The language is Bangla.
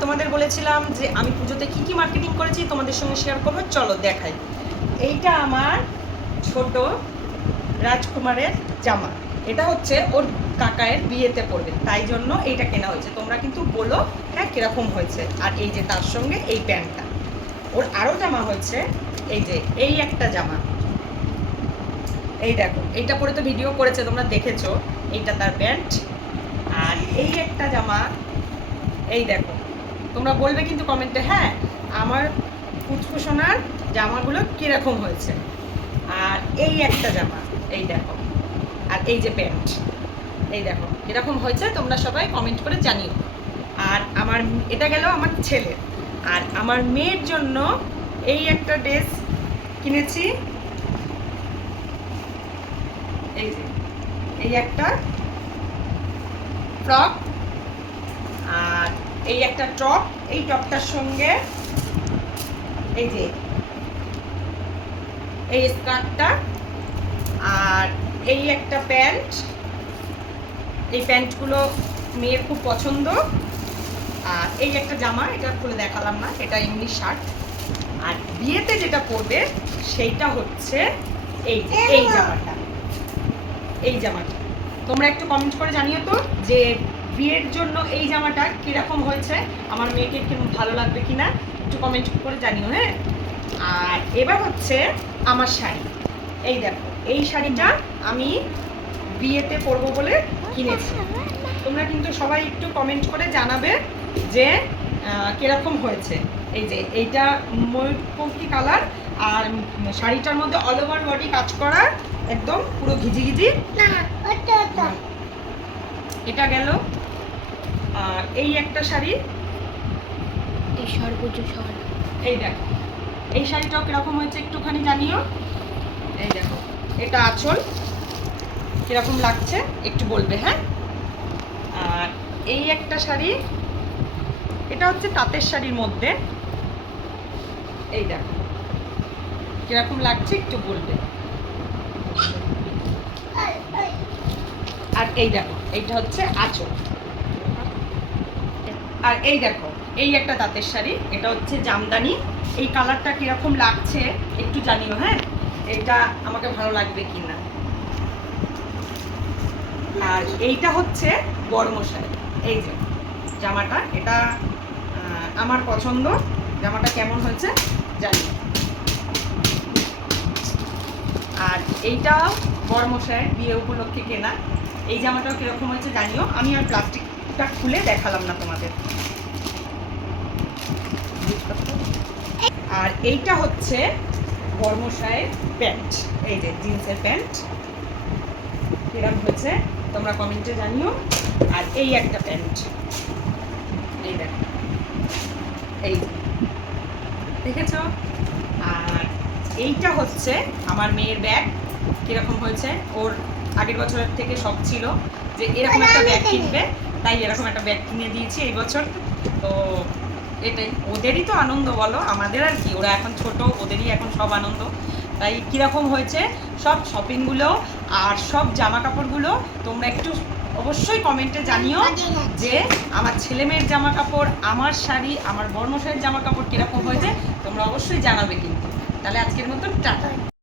তোমাদের বলেছিলাম যে আমি পুজোতে কি কি মার্কেটিং করেছি, তোমাদের সঙ্গে শেয়ার করব। চলো দেখাই। এইটা আমার ছোট রাজকুমারের জামা। এটা হচ্ছে ওর কাকায়ের বিয়েতে পড়বে তাই জন্য এইটা কেনা হয়েছে। তোমরা কিন্তু বলো হ্যাঁ কীরকম হয়েছে। আর এই যে তার সঙ্গে এই প্যান্টটা। ওর আরও জামা হয়েছে। এই যে, এই একটা জামা। এই দেখো, এইটা পরে তো ভিডিও করেছে, তোমরা দেখেছ। এইটা তার প্যান্ট। আর এই একটা জামা। এই দেখো তোমরা বলবে কিন্তু কমেন্টে হ্যাঁ আমার কুচকুশোনার জামাগুলো কীরকম হয়েছে? আর এই একটা জামা, এই দেখো, আর এই যে প্যান্ট, এই দেখো এরকম হয়েছে তোমরা সবাই কমেন্ট করে জানিও। আর আমার, এটা গেল আমার ছেলে, আর আমার মেয়ের জন্য এই একটা ড্রেস কিনেছি। এই যে, এই একটা ফ্রক, আর এই একটা টপ, এই টপটার সঙ্গে এই যে এই স্কার্টটা আর এই একটা প্যান্ট। এই প্যান্টগুলো মেয়ের খুব পছন্দ। আর এই একটা জামা, এটা খুলে দেখালাম না, এটা এমনি শার্ট। আর বিয়েতে যেটা পরবে সেইটা হচ্ছে এই এই জামাটা। এই জামাটা। তোমরা একটু কমেন্ট করে জানিও তো যে বিয়ের জন্য এই জামাটা কীরকম হয়েছে? আমার মেয়েকে কীরকম ভালো লাগবে কিনা একটু কমেন্ট করে জানিও হ্যাঁ? আর এবার হচ্ছে আমার শাড়ি। এই দেখো এই শাড়িটা আমি বিয়েতে পরবো বলে কিনেছি। তোমরা কিন্তু সবাই একটু কমেন্ট করে জানাবে যে কীরকম হয়েছে। এই যে এইটা ময়ূরপঙ্খী কালার আর শাড়িটার মধ্যে অল ওভার বডি কাজ করা একদম পুরো ঘিজি ঘিজি এটা গেল এই একটা শাড়ি। এই দেখো। এই শাড়িটাও কীরকম হয়েছে একটুখানি জানিও। এই দেখো এটা আঁচল। কীরকম লাগছে একটু বলবে হ্যাঁ? আর এই একটা শাড়ি এটা হচ্ছে তাঁতের শাড়ির মধ্যে। এই দেখো কীরকম লাগছে একটু বলবে। আর এই দেখো এইটা হচ্ছে আঁচল। আর এই দেখো, এই একটা তাঁতের শাড়ি, এটা হচ্ছে জামদানি। এই কালারটা কীরকম লাগছে একটু জানিও হ্যাঁ? এটা আমাকে ভালো লাগবে কি না আর এইটা হচ্ছে বড় বড়মশাই এই যে, জামাটা, এটা আমার পছন্দ। জামাটা কেমন হয়েছে জানি আর এইটা বড়মশাইয়ের বিয়ে উপলক্ষে কেনা। এই জামাটাও কীরকম হয়েছে জানিও। আমি আর প্লাস্টিকটা খুলে দেখালাম না তোমাদের। আর এইটা হচ্ছে বর্মশায়ের প্যান্ট। এই যে জিন্সের প্যান্ট। কিরম হয়েছে তোমরা কমেন্টে জানিও। আর এই একটা প্যান্ট। এই এই। দেখেছ? আর এইটা হচ্ছে আমার মেয়ের ব্যাগ। কীরকম হয়েছে? ওর আগের বছরের থেকে শখ ছিল যে এরকম একটা ব্যাগ কিনবে। তাই এরকম একটা ব্যাগ কিনে দিয়েছি এই বছর। তো এটাই। ওদেরই তো আনন্দ বলো আমাদের আর কি। ওরা এখন ছোট ওদেরই এখন সব আনন্দ। তাই কীরকম হয়েছে? সব শপিংগুলো আর সব জামা কাপড়গুলো তোমরা একটু অবশ্যই কমেন্টে জানিও যে আমার ছেলে মেয়ের জামা কাপড় আমার শাড়ি আমার বর্মশাইয়ের জামা কাপড় কীরকম হয়েছে তোমরা অবশ্যই জানাবে কিন্তু। তাহলে আজকের মতন টাটা।